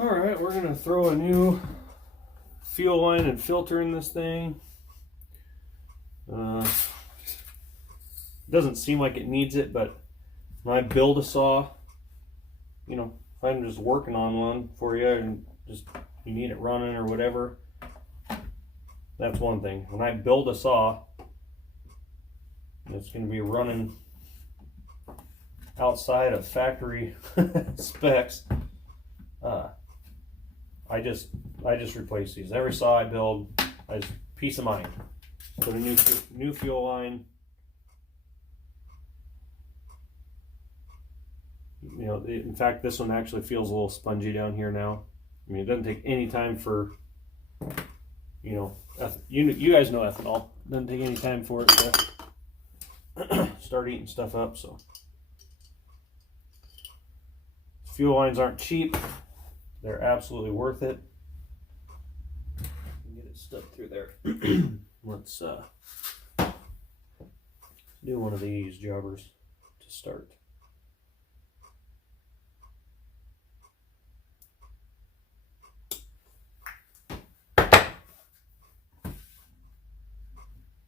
Alright, we're going to throw a new fuel line and filter in this thing. Doesn't seem like it needs it, but when I build a saw, you know, if I'm just working on one for you and just you need it running or whatever, that's one thing. When I build a saw, it's going to be running outside of factory specs. I just replace these. Every saw I build, peace of mind. Put a new fuel line. You know, in fact, this one actually feels a little spongy down here now. I mean, it doesn't take any time for, you know, you guys know ethanol. It doesn't take any time for it to start eating stuff up. So fuel lines aren't cheap. They're absolutely worth it. Get it stuck through there. Let's do one of these jobbers to start.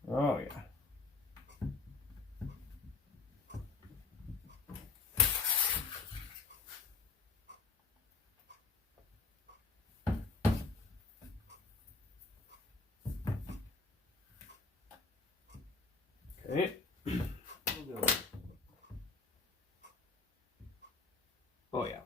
Oh yeah. Okay. Oh yeah.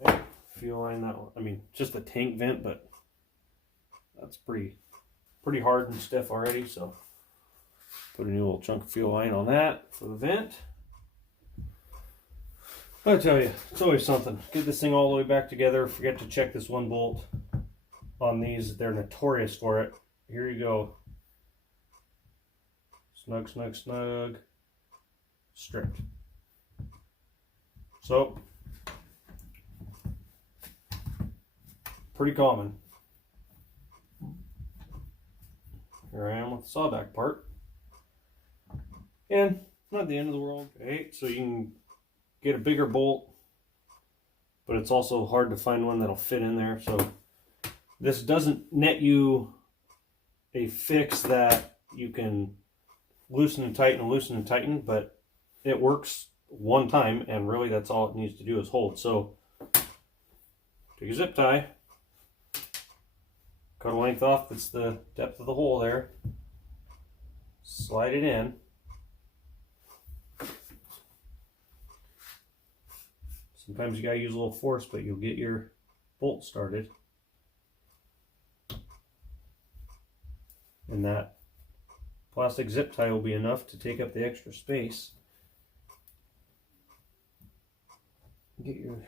Okay. Fuel line that one. I mean, just a tank vent, but that's pretty hard and stiff already. So put a new little chunk of fuel line on that for the vent. I tell you, it's always something. Get this thing all the way back together. Forget to check this one bolt on these. They're notorious for it. Here you go. Snug, snug, snug. Stripped. So, pretty common. Here I am with the sawback part. And not the end of the world. Okay, so you can get a bigger bolt, but it's also hard to find one that'll fit in there. So this doesn't net you a fix that you can loosen and tighten, but it works one time, and really that's all it needs to do is hold. So take a zip tie, cut a length off that's the depth of the hole there, slide it in. Sometimes you gotta use a little force, but you'll get your bolt started. And that plastic zip tie will be enough to take up the extra space. Get your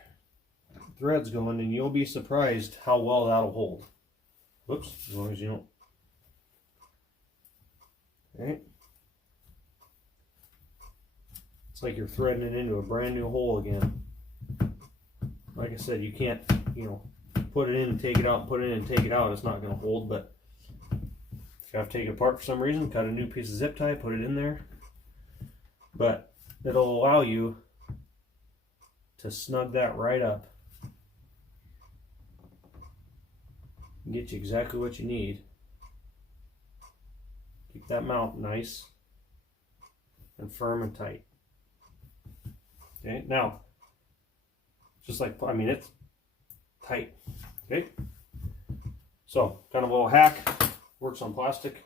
threads going, and you'll be surprised how well that'll hold. Whoops, as long as you don't. Okay. It's like you're threading it into a brand new hole again. Like I said, you can't, you know, put it in and take it out, put it in and take it out. It's not going to hold, but if you have to take it apart for some reason, cut a new piece of zip tie, put it in there. But it'll allow you to snug that right up. Get you exactly what you need. Keep that mount nice and firm and tight. Okay, now, just like, I mean, it's tight. Okay, so kind of a little hack. Works on plastic,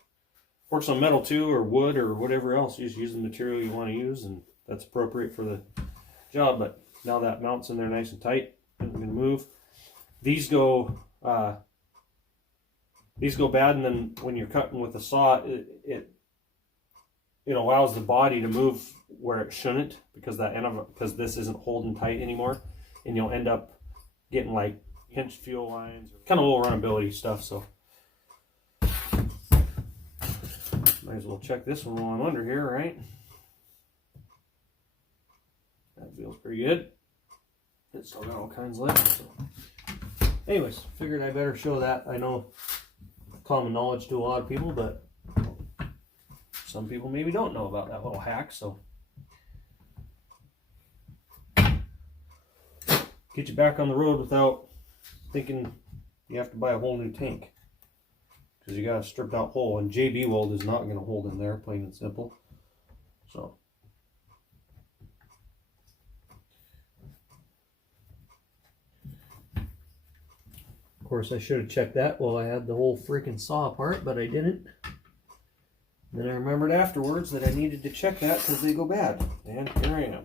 works on metal too, or wood, or whatever else. You just use the material you want to use, and that's appropriate for the job. But now that mounts in there nice and tight, I'm going to move. These go bad, and then when you're cutting with a saw, it allows the body to move where it shouldn't, because because this isn't holding tight anymore, and you'll end up getting like pinched fuel lines, kind of little runnability stuff. So might as well check this one while I'm under here, right? That feels pretty good. It's still got all kinds left. So anyways, figured I better show that. I know common knowledge to a lot of people, but some people maybe don't know about that little hack, so get you back on the road without thinking you have to buy a whole new tank, because you got a stripped out hole, and JB Weld is not going to hold in there, plain and simple. So of course I should have checked that while I had the whole freaking saw apart, but I didn't. Then I remembered afterwards that I needed to check that because they go bad, and here I am.